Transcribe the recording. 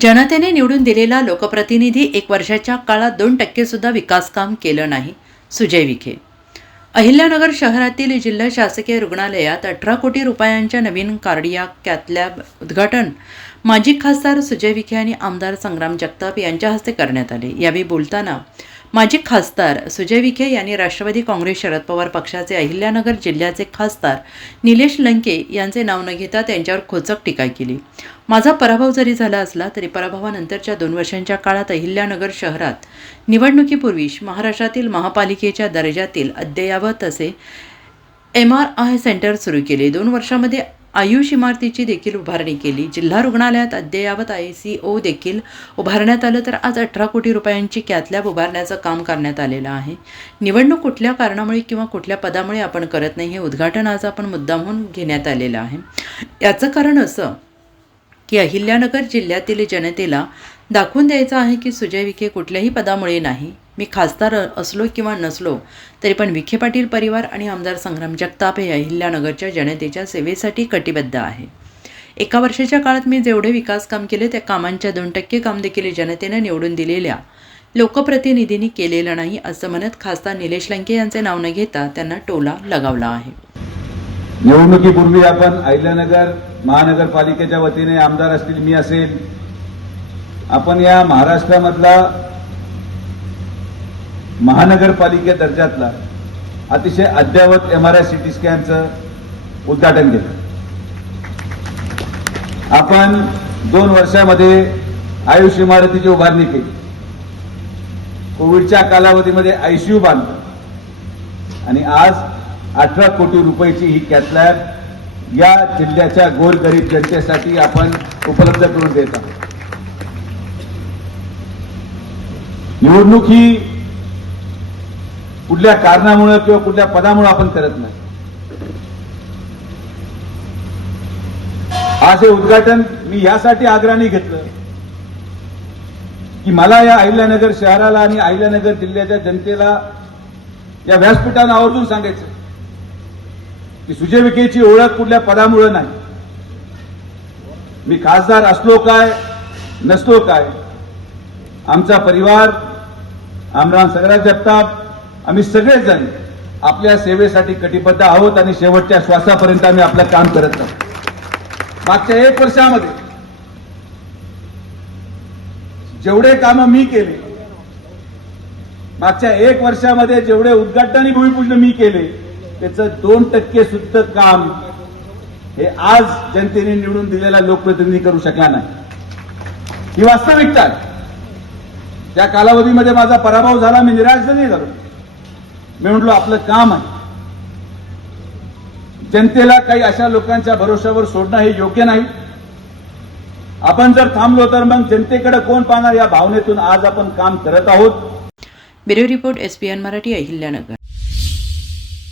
जनतेने निवडून दिलेला लोकप्रतिनिधी एक वर्षाच्या काळात दोन टक्केसुद्धा विकासकाम केलं नाही. सुजय विखे. अहिल्यानगर शहरातील जिल्हा शासकीय रुग्णालयात अठरा कोटी रुपयांच्या नवीन कार्डियाक कॅथलॅब उद्घाटन माजी खासदार सुजय विखे आणि आमदार संग्राम जगताप यांच्या हस्ते करण्यात आले. यावेळी बोलताना माजी खासदार सुजय विखे यांनी राष्ट्रवादी काँग्रेस शरद पवार पक्षाचे अहिल्यानगर जिल्ह्याचे खासदार निलेश लंके यांचे नाव न घेता त्यांच्यावर खोचक टीका केली. माझा पराभव जरी झाला असला तरी पराभवानंतरच्या दोन वर्षांच्या काळात अहिल्यानगर शहरात निवडणुकीपूर्वी महाराष्ट्रातील महापालिकेच्या दर्जातील अद्ययावत असे एम आर आय सेंटर सुरू केले. दोन वर्षामध्ये आयुष इमारतीची देखील उभारणी केली. जिल्हा रुग्णालयात अद्ययावत आय सी ओ देखील उभारण्यात आलं. तर आज अठरा कोटी रुपयांची कॅथलॅब उभारण्याचं काम करण्यात आलेलं आहे. निवडणूक कुठल्या कारणामुळे किंवा कुठल्या पदामुळे आपण करत नाही हे उद्घाटन आज आपण मुद्दामहून घेण्यात आलेलं आहे. याचं कारण असं की अहिल्यानगर जिल्ह्यातील जनतेला दाखवून द्यायचं आहे की सुजय विखे कुठल्याही पदामुळे नाही मी खासदार असलो किंवा नसलो तरी पण विखे पाटील परिवार आणि आमदार संग्राम जगताप हे अहिल्यानगरच्या जनतेच्या सेवेसाठी कटिबद्ध आहे. एका वर्षाच्या काळात मी जेवढे विकास काम केले त्या कामांच्या दोन टक्के काम देखील जनतेनं निवडून दिलेल्या. लोकप्रतिनिधींनी केलेलं नाही असं म्हणत खासदार निलेश लंके यांचे नाव न घेता त्यांना टोला लगावला आहे. निवडणुकीपूर्वी आपण अहिल्यानगर महानगरपालिकेच्या वतीने आमदार असतील मी असेल आपण या महाराष्ट्रामधला महानगरपालिके दर्जातला अतिशय अद्ययावत एम आर आय सिटी स्कॅनचं उद्घाटन केलं. आपण दोन वर्षामध्ये आयुष इमारतीची उभारणी केली. कोविडच्या कालावधीमध्ये आयसीयू बांधलं. आणि आज अठरा कोटी रुपयाची ही कॅथलॅब या जिल्ह्याच्या गोरगरीब जनतेसाठी आपण उपलब्ध करून देत आहोत. निवडणूक ही कुठल्या कारणामुळे किंवा कुठल्या पदामुळे आपण करत नाही. आज हे उद्घाटन मी यासाठी आग्रहाने घेतलं की मला या अहिल्यानगर शहराला आणि अहिल्यानगर जिल्ह्याच्या जनतेला या व्यासपीठानं आवर्जून सांगायचं की सुजय विखेची ओळख कुठल्या पदामुळे नाही. मी खासदार असलो काय नसलो काय आमचा परिवार आमराम सगरा जगताप आम्ही सगळेजण आपल्या सेवेसाठी कटिबद्ध आहोत आणि शेवटच्या श्वासापर्यंत आम्ही आपलं काम करत आहोत मागच्या एक वर्षामध्ये जेवढे कामं मी केले मागच्या एक वर्षामध्ये जेवढे उद्घाटन आणि भूमिपूजन मी केले त्याचं दोन टक्के सुद्धा काम हे आज जनतेने निवडून दिलेला लोकप्रतिनिधी करू शकला नाही. ही वास्तविकता त्या कालावधीमध्ये माझा पराभव झाला मी निराश नाही झालो. मी म्हटलो आपलं काम आहे. जनतेला काही अशा लोकांच्या भरोश्यावर सोडणं हे योग्य नाही. आपण जर थांबलो तर मग जनतेकडे कोण पाहणार या भावनेतून आज आपण काम करत आहोत? Bureau report S P N Marathi Ahilyanagar.